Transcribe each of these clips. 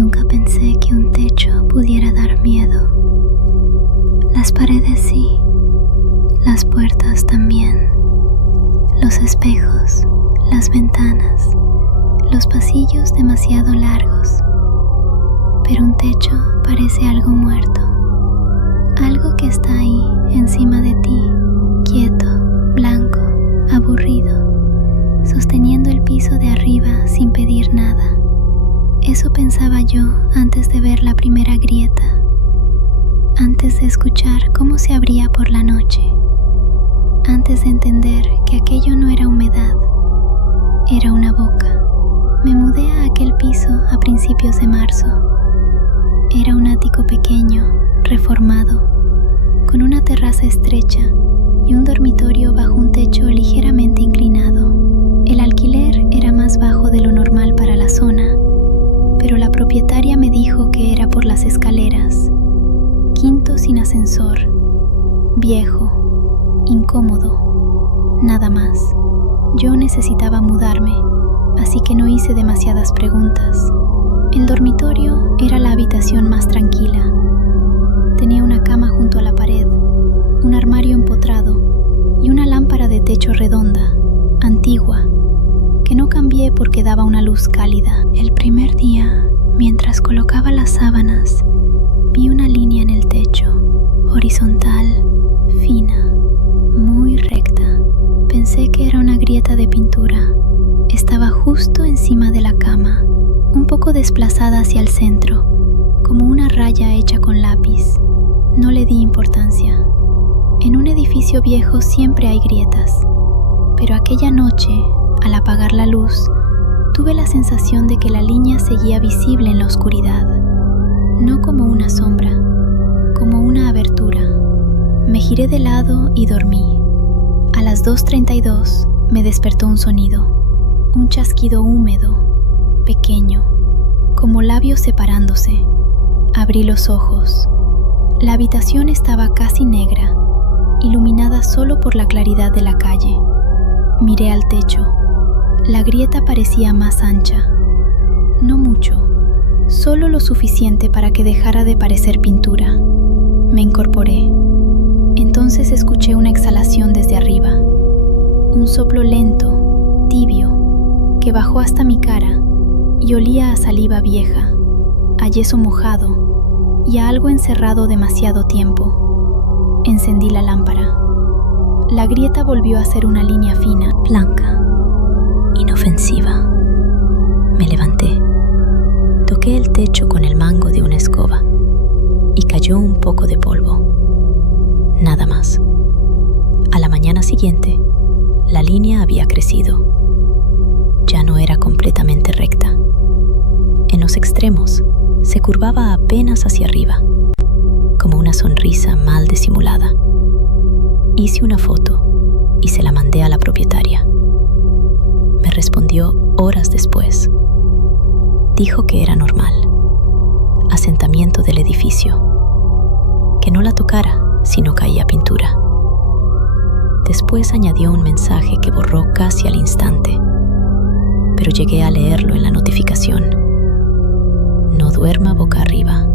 Nunca pensé que un techo pudiera dar miedo. Las paredes sí, las puertas también, los espejos, las ventanas, los pasillos demasiado largos. Pero un techo parece algo muerto, algo que está ahí encima de ti, quieto, blanco, aburrido, sosteniendo el piso de arriba sin pedir nada. Eso pensaba yo antes de ver la primera grieta, antes de escuchar cómo se abría por la noche, antes de entender que aquello no era humedad, era una boca. Me mudé a aquel piso a principios de marzo. Era un ático pequeño, reformado, con una terraza estrecha y un dormitorio bajo un techo ligeramente inclinado. El alquiler era más bajo de lo normal para la zona, pero la propietaria me dijo que era por las escaleras. Quinto sin ascensor, viejo, incómodo, nada más. Yo necesitaba mudarme, así que no hice demasiadas preguntas. El dormitorio era la habitación más tranquila. Tenía una cama junto a la pared, un armario empotrado y una lámpara de techo redonda, antigua, que no cambié porque daba una luz cálida. El primer día, mientras colocaba las sábanas, vi una línea en el techo, horizontal, fina, muy recta. Pensé que era una grieta de pintura. Estaba justo encima de la cama, un poco desplazada hacia el centro, como una raya hecha con lápiz. No le di importancia. En un edificio viejo siempre hay grietas, pero aquella noche, al apagar la luz, tuve la sensación de que la línea seguía visible en la oscuridad, no como una sombra, como una abertura. Me giré de lado y dormí. A las 2:32 me despertó un sonido, un chasquido húmedo, pequeño, como labios separándose. Abrí los ojos. La habitación estaba casi negra, iluminada solo por la claridad de la calle. Miré al techo. La grieta parecía más ancha. No mucho, solo lo suficiente para que dejara de parecer pintura. Me incorporé. Entonces escuché una exhalación desde arriba, un soplo lento, tibio, que bajó hasta mi cara y olía a saliva vieja, a yeso mojado y a algo encerrado demasiado tiempo. Encendí la lámpara. La grieta volvió a ser una línea fina, blanca, inofensiva. Me levanté, toqué el techo con el mango de una escoba y cayó un poco de polvo. Nada más. A la mañana siguiente, la línea había crecido. Ya no era completamente recta. En los extremos, se curvaba apenas hacia arriba, como una sonrisa mal disimulada. Hice una foto y se la mandé a la propietaria. Me respondió horas después. Dijo que era normal. Asentamiento del edificio. Que no la tocara si no caía pintura. Después añadió un mensaje que borró casi al instante, pero llegué a leerlo en la notificación. No duerma boca arriba.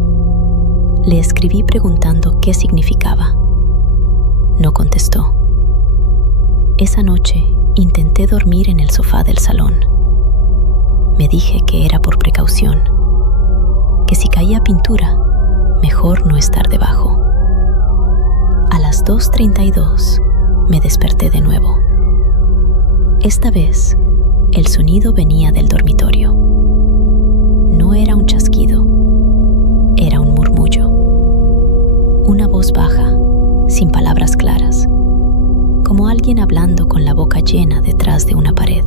Le escribí preguntando qué significaba. No contestó. Esa noche intenté dormir en el sofá del salón. Me dije que era por precaución, que si caía pintura, mejor no estar debajo. A las 2:32 me desperté de nuevo. Esta vez, el sonido venía del dormitorio. No era un chasquido, era un murmullo. Una voz baja, sin palabras claras, como alguien hablando con la boca llena detrás de una pared.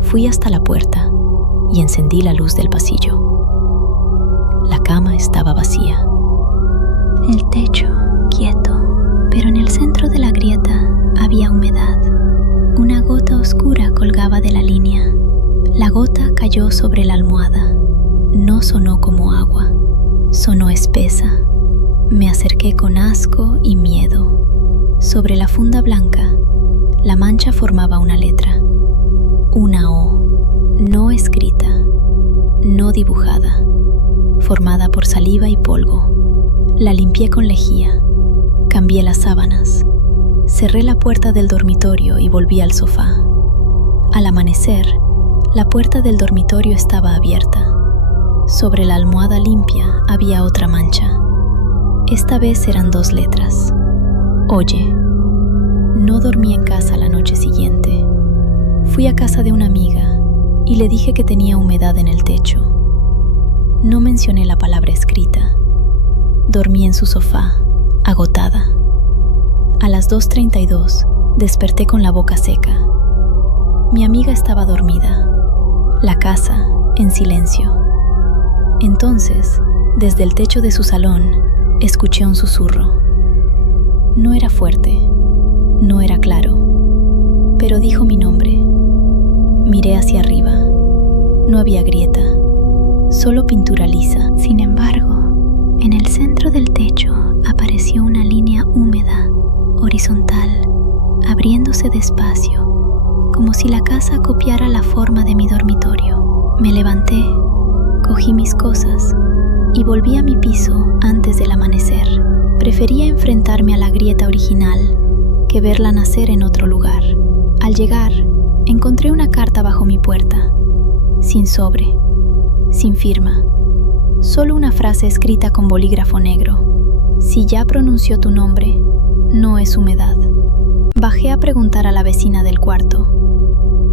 Fui hasta la puerta y encendí la luz del pasillo. La cama estaba vacía. El techo quieto, pero en el centro de la grieta había humedad. Una gota oscura colgaba de la línea. La gota cayó sobre la almohada. No sonó como agua, sonó espesa. Me acerqué con asco y miedo. Sobre la funda blanca, la mancha formaba una letra, una O, no escrita, no dibujada, formada por saliva y polvo. La limpié con lejía, cambié las sábanas, cerré la puerta del dormitorio y volví al sofá. Al amanecer, la puerta del dormitorio estaba abierta. Sobre la almohada limpia había otra mancha. Esta vez eran 2 letras. Oye. No dormí en casa la noche siguiente. Fui a casa de una amiga y le dije que tenía humedad en el techo. No mencioné la palabra escrita. Dormí en su sofá, agotada. A las 2:32 desperté con la boca seca. Mi amiga estaba dormida. La casa en silencio. Entonces, desde el techo de su salón, escuché un susurro. No era fuerte, no era claro, pero dijo mi nombre. Miré hacia arriba. No había grieta, solo pintura lisa. Sin embargo, en el centro del techo apareció una línea húmeda, horizontal, abriéndose despacio, como si la casa copiara la forma de mi dormitorio. Me levanté, cogí mis cosas y volví a mi piso antes del amanecer. Prefería enfrentarme a la grieta original que verla nacer en otro lugar. Al llegar, encontré una carta bajo mi puerta, sin sobre, sin firma, solo una frase escrita con bolígrafo negro. Si ya pronunció tu nombre, no es humedad. Bajé a preguntar a la vecina del cuarto.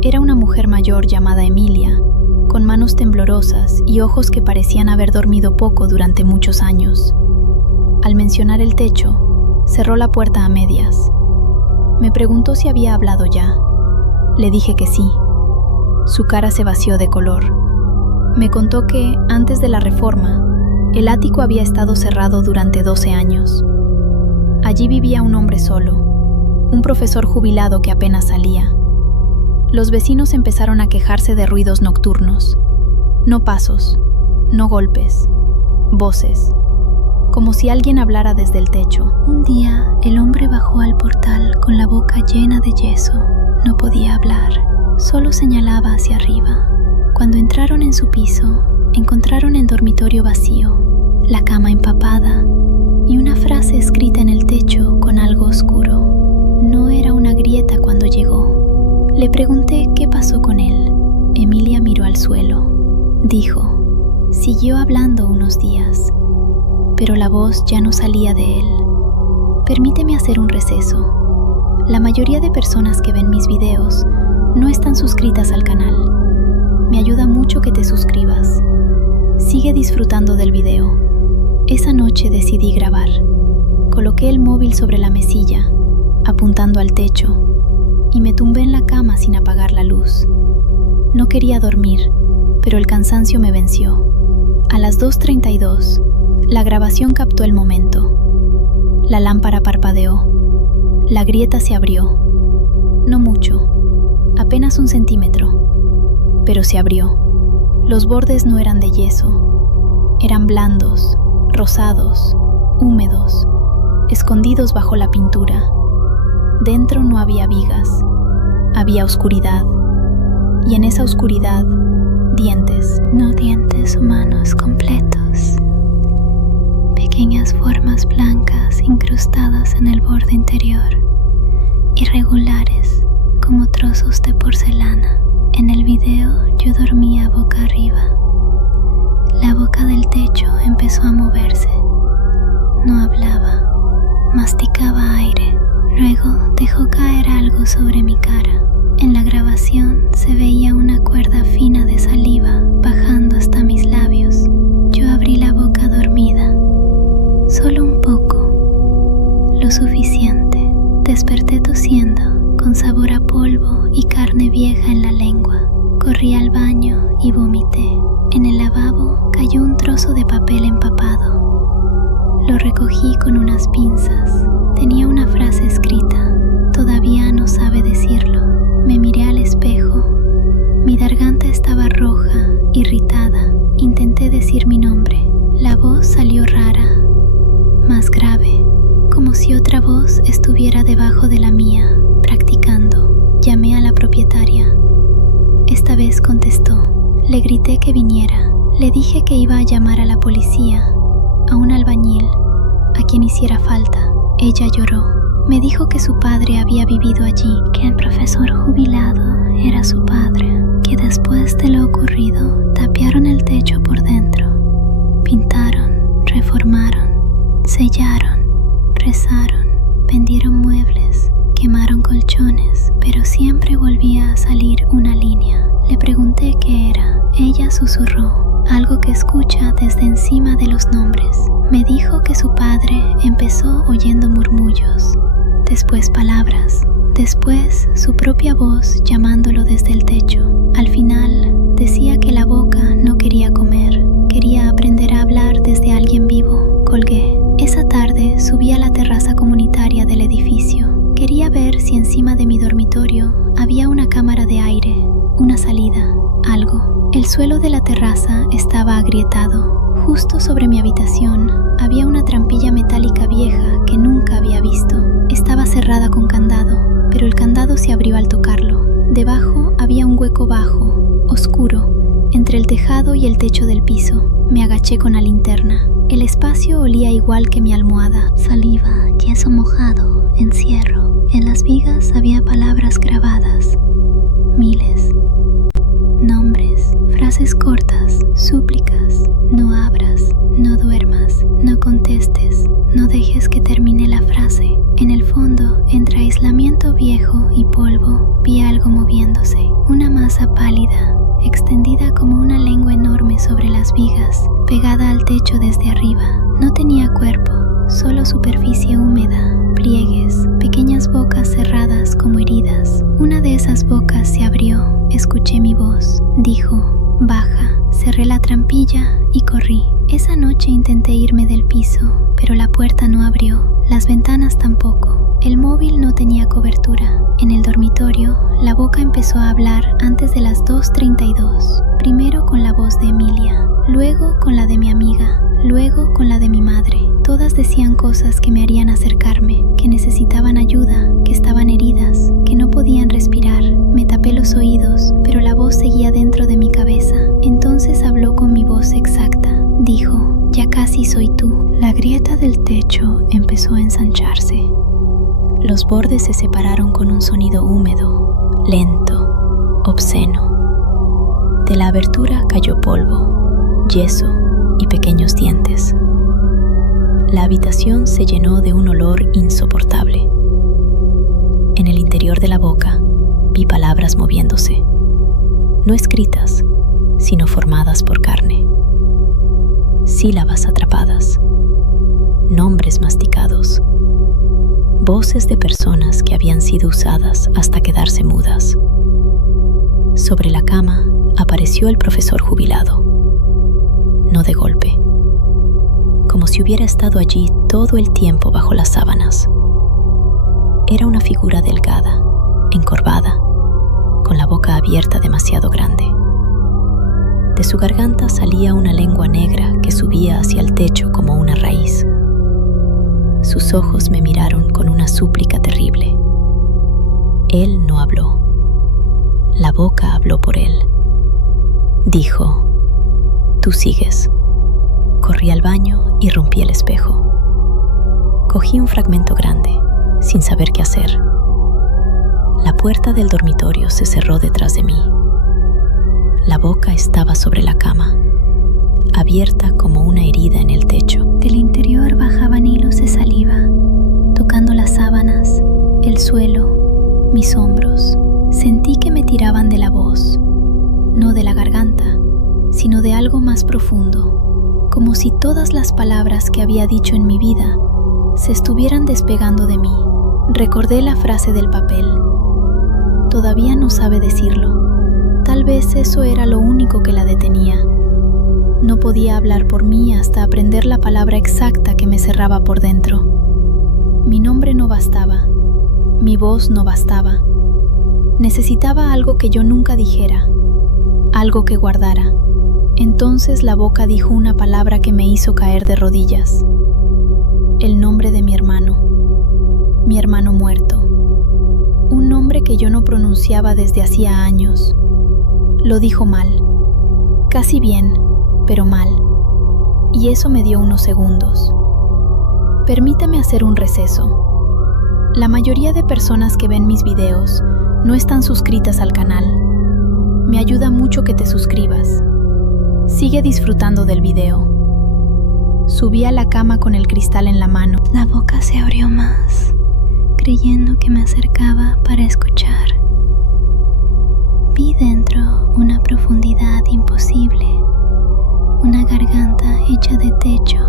Era una mujer mayor llamada Emilia, con manos temblorosas y ojos que parecían haber dormido poco durante muchos años. Al mencionar el techo, cerró la puerta a medias. Me preguntó si había hablado ya. Le dije que sí. Su cara se vació de color. Me contó que, antes de la reforma, el ático había estado cerrado durante 12 años. Allí vivía un hombre solo, un profesor jubilado que apenas salía. Los vecinos empezaron a quejarse de ruidos nocturnos. No pasos, no golpes, voces, como si alguien hablara desde el techo. Un día, el hombre bajó al portal con la boca llena de yeso. No podía hablar, solo señalaba hacia arriba. Cuando entraron en su piso, encontraron el dormitorio vacío, la cama empapada y una frase escrita en el techo con algo oscuro. No era una grieta cuando llegó. Le pregunté qué pasó con él. Emilia miró al suelo. Dijo, siguió hablando unos días, pero la voz ya no salía de él. Permíteme hacer un receso. La mayoría de personas que ven mis videos no están suscritas al canal. Me ayuda mucho que te suscribas. Sigue disfrutando del video. Esa noche decidí grabar. Coloqué el móvil sobre la mesilla, apuntando al techo, y me tumbé en la cama sin apagar la luz. No quería dormir, pero el cansancio me venció. A las 2:32, la grabación captó el momento. La lámpara parpadeó. La grieta se abrió. No mucho, apenas 1 centímetro, pero se abrió. Los bordes no eran de yeso, eran blandos, rosados, húmedos, escondidos bajo la pintura. Dentro no había vigas, había oscuridad, y en esa oscuridad, dientes. No dientes humanos completos, pequeñas formas blancas incrustadas en el borde interior, irregulares como trozos de porcelana. En el video yo dormía boca arriba. La boca del techo empezó a moverse. No hablaba, masticaba aire. Luego dejó caer algo sobre mi cara. En la grabación se veía una cuerda fina de saliva bajando hasta mis labios. Yo abrí la boca dormida. Solo un poco, lo suficiente. Desperté tosiendo, con sabor a polvo y carne vieja en la lengua. Corrí al baño y vomité. En el lavabo cayó un trozo de papel empapado. Lo recogí con unas pinzas. Tenía una frase escrita. Todavía no sabe decirlo. Me miré al espejo. Mi garganta estaba roja, irritada. Intenté decir mi nombre. La voz salió rara, más grave, como si otra voz estuviera debajo de la mía, practicando. Llamé a la propietaria. Esta vez contestó. Le grité que viniera. Le dije que iba a llamar a la policía, a un albañil, a quien hiciera falta. Ella lloró. Me dijo que su padre había vivido allí, que el profesor jubilado era su padre, que después de lo ocurrido tapiaron el techo por dentro, pintaron, reformaron, sellaron, rezaron, vendieron muebles, quemaron colchones, pero siempre volvía a salir una línea. Le pregunté qué era. Ella susurró, algo que escucha desde encima de los nombres. Me dijo que su padre empezó oyendo murmullos, después palabras, después su propia voz llamándolo desde el techo. Al final decía que la boca no quería comer, quería aprender a hablar desde alguien vivo. Colgué. Esa tarde subí a la terraza comunitaria del edificio. Quería ver si encima de mi dormitorio había una cámara de aire, una salida, algo. El suelo de la terraza estaba agrietado. Justo sobre mi habitación había una trampilla metálica vieja que nunca había visto. Estaba cerrada con candado, pero el candado se abrió al tocarlo. Debajo había un hueco bajo, oscuro, entre el tejado y el techo del piso. Me agaché con la linterna. El espacio olía igual que mi almohada. Saliva, yeso mojado, encierro. En las vigas había palabras grabadas. Miles. Nombres, frases cortas, súplicas. No abras, no duermas, no contestes, no dejes que termine la frase. En el fondo, entre aislamiento viejo y polvo, vi algo moviéndose. Una masa pálida, extendida como una lengua enorme sobre las vigas, pegada al techo desde arriba. No tenía cuerpo, solo superficie húmeda, pliegues, pequeñas bocas cerradas como heridas. Una de esas bocas se abrió, escuché mi voz. Dijo, baja. Cerré la trampilla y corrí. Esa noche intenté irme del piso, pero la puerta no abrió, las ventanas tampoco. El móvil no tenía cobertura. En el dormitorio, la boca empezó a hablar antes de las 2:32. Primero con la voz de Emilia, luego con la de mi amiga, luego con la de mi madre. Todas decían cosas que me harían acercarme, que necesitaban ayuda, que estaban heridas, que no podían respirar. Me tapé los oídos, pero la voz seguía dentro de mi cabeza. Entonces habló con mi voz exacta. Dijo, ya casi soy tú. La grieta del techo empezó a ensancharse. Los bordes se separaron con un sonido húmedo, lento, obsceno. De la abertura cayó polvo, yeso y pequeños dientes. La habitación se llenó de un olor insoportable. En el interior de la boca vi palabras moviéndose, no escritas, sino formadas por carne. Sílabas atrapadas, nombres masticados, voces de personas que habían sido usadas hasta quedarse mudas. Sobre la cama apareció el profesor jubilado, no de golpe, como si hubiera estado allí todo el tiempo bajo las sábanas. Era una figura delgada, encorvada, con la boca abierta demasiado grande. De su garganta salía una lengua negra que subía hacia el techo como una raíz. Sus ojos me miraron con una súplica terrible. Él no habló. La boca habló por él. Dijo, tú sigues. Corrí al baño y rompí el espejo. Cogí un fragmento grande, sin saber qué hacer. La puerta del dormitorio se cerró detrás de mí. La boca estaba sobre la cama, abierta como una herida en el techo. Del interior bajaban hilos de saliva, tocando las sábanas, el suelo, mis hombros. Sentí que me tiraban de la voz, no de la garganta, sino de algo más profundo, como si todas las palabras que había dicho en mi vida se estuvieran despegando de mí. Recordé la frase del papel. Todavía no sabe decirlo. Tal vez eso era lo único que la detenía. No podía hablar por mí hasta aprender la palabra exacta que me cerraba por dentro. Mi nombre no bastaba. Mi voz no bastaba. Necesitaba algo que yo nunca dijera, algo que guardara. Entonces la boca dijo una palabra que me hizo caer de rodillas. El nombre de mi hermano muerto. Un nombre que yo no pronunciaba desde hacía años. Lo dijo mal, casi bien, pero mal. Y eso me dio unos segundos. Permítame hacer un receso. La mayoría de personas que ven mis videos no están suscritas al canal. Me ayuda mucho que te suscribas. Sigue disfrutando del video. Subí a la cama con el cristal en la mano. La boca se abrió más, creyendo que me acercaba para escuchar. Vi dentro una profundidad imposible, una garganta hecha de techo,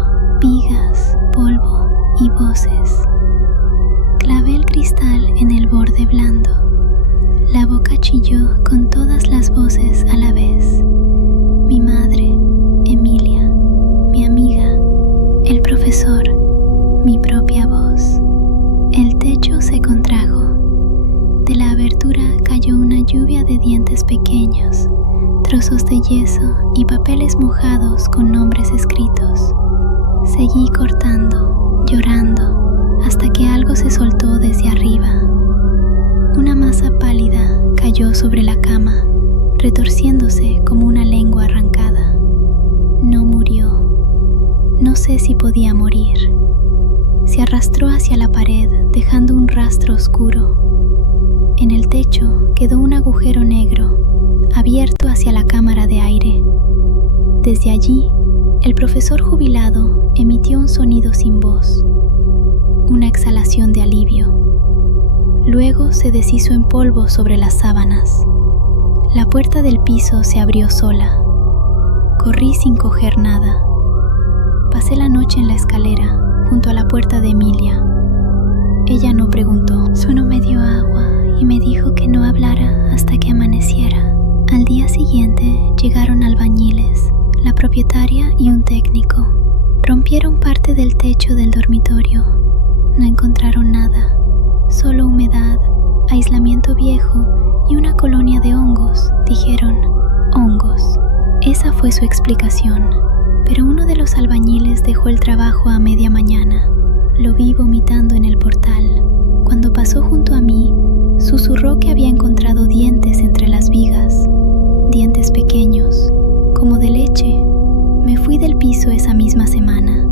vigas, polvo y voces. Clavé el cristal en el borde blando. La boca chilló con todas las voces a la vez. Mi madre, Emilia, mi amiga, el profesor, mi propia voz. El techo se contrajo. De la abertura cayó una lluvia de dientes pequeños, trozos de yeso y papeles mojados con nombres escritos. Seguí cortando, llorando, hasta que algo se soltó desde arriba. Una masa pálida cayó sobre la cama, retorciéndose como una lengua arrancada. No murió. No sé si podía morir. Se arrastró hacia la pared, dejando un rastro oscuro. En el techo quedó un agujero negro, abierto hacia la cámara de aire. Desde allí, el profesor jubilado emitió un sonido sin voz, una exhalación de alivio. Luego se deshizo en polvo sobre las sábanas. La puerta del piso se abrió sola. Corrí sin coger nada. Pasé la noche en la escalera, junto a la puerta de Emilia. Ella no preguntó. Solo me dio agua y me dijo que no hablara hasta que amaneciera. Al día siguiente llegaron albañiles, la propietaria y un técnico. Rompieron parte del techo del dormitorio. No encontraron nada, solo humedad, aislamiento viejo y una colonia de hongos. Dijeron, hongos. Esa fue su explicación. Pero uno de los albañiles dejó el trabajo a media mañana. Lo vi vomitando en el portal. Cuando pasó junto a mí, susurró que había encontrado dientes entre las vigas. Dientes pequeños, como de leche. Me fui del piso esa misma semana.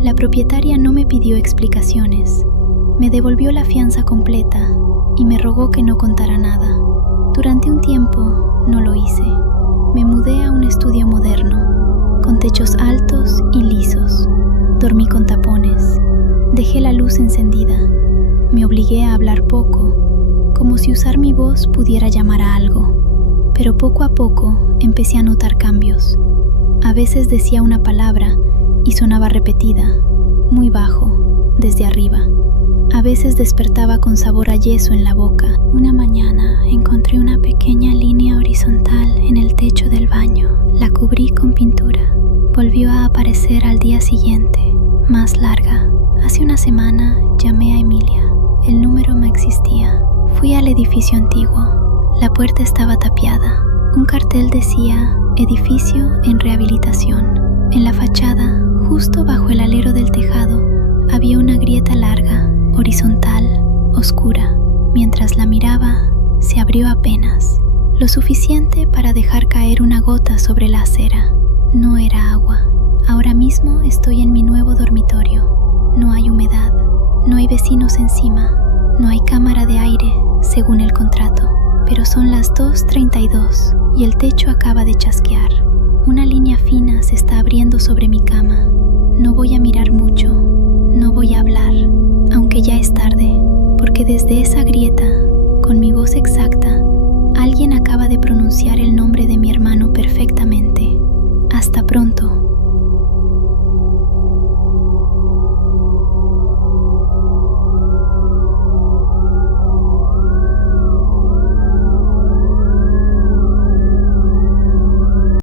La propietaria no me pidió explicaciones. Me devolvió la fianza completa y me rogó que no contara nada. Durante un tiempo no lo hice. Me mudé a un estudio moderno, con techos altos y lisos. Dormí con tapones. Dejé la luz encendida. Me obligué a hablar poco, como si usar mi voz pudiera llamar a algo. Pero poco a poco empecé a notar cambios. A veces decía una palabra y sonaba repetida, muy bajo, desde arriba. A veces despertaba con sabor a yeso en la boca. Una mañana encontré una pequeña línea horizontal en el techo del baño. La cubrí con pintura. Volvió a aparecer al día siguiente, más larga. Hace una semana llamé a Emilia. El número no existía. Fui al edificio antiguo. La puerta estaba tapiada. Un cartel decía edificio en rehabilitación. En la fachada, justo bajo el alero del tejado, había una grieta larga, horizontal, oscura. Mientras la miraba, se abrió apenas, lo suficiente para dejar caer una gota sobre la acera. No era agua. Ahora mismo estoy en mi nuevo dormitorio. No hay humedad, no hay vecinos encima, no hay cámara de aire, según el contrato. Pero son las 2:32 y el techo acaba de chasquear. Una línea fina se está abriendo sobre mi cama. No voy a mirar mucho, no voy a hablar, aunque ya es tarde, porque desde esa grieta, con mi voz exacta, alguien acaba de pronunciar el nombre de mi hermano